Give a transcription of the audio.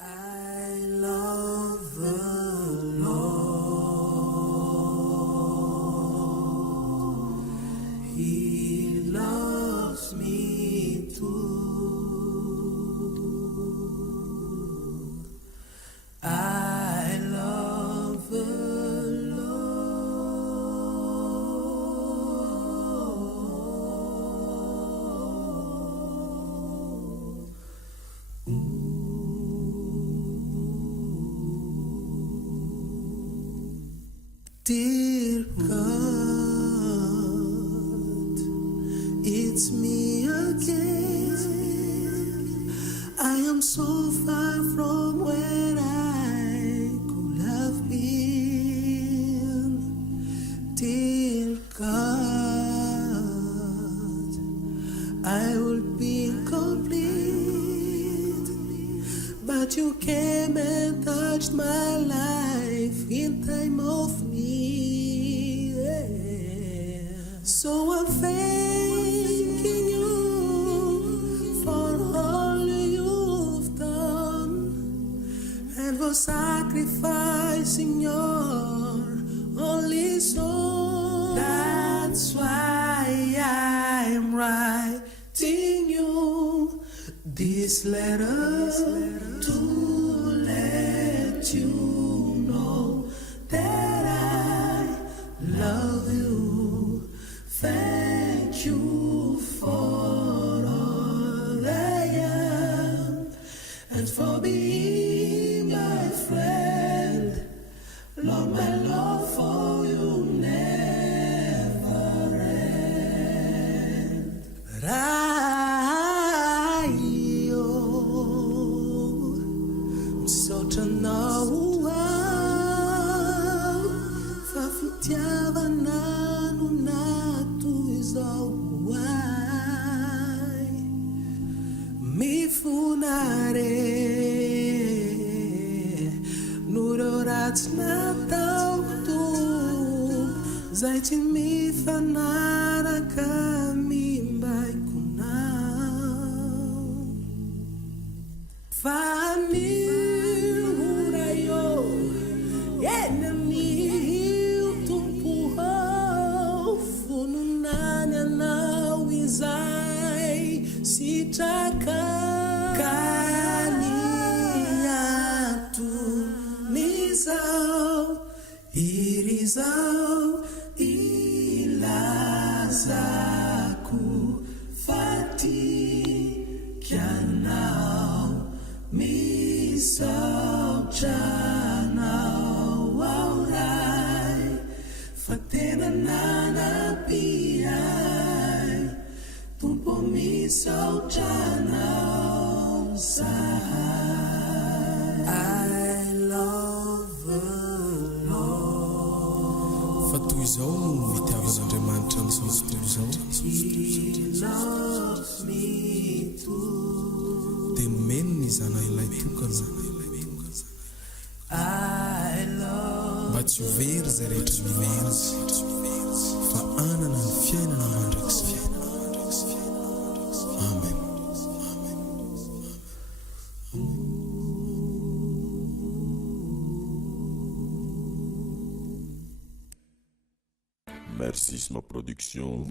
I love the Lord. He loves me too. I love the Lord. Dear God, it's me again. I am so far from where I could have been. Dear God, I would be complete, but you came and touched my life in time of need. So I'm thanking you for all you've done and for sacrificing your only son. That's why I'm writing you this letter to let you know that I love you. Thank you for all I am and for being my friend. Lord, my love for you never ends. I'm such a know fafitiava nano nato izauai mi funare nurorat natau tu zaitin mi fanara kamimbai kunau fani urayo enemy sitaka kaniatu nizau irizau ilazaku fati kianau misau chanau aurai fatena nana piai tumpo misau chanau sai. I love the Lord. Fatto izao no itiavan'Andriamanitra ny izao tontolo izao. He loves me too. Dia nomeny ny zana ilay tokana. I love mba tsy ho very izay rehetra mivery fa anana ny fiainana mandrakizay. Amen. Merci, c'est ma production.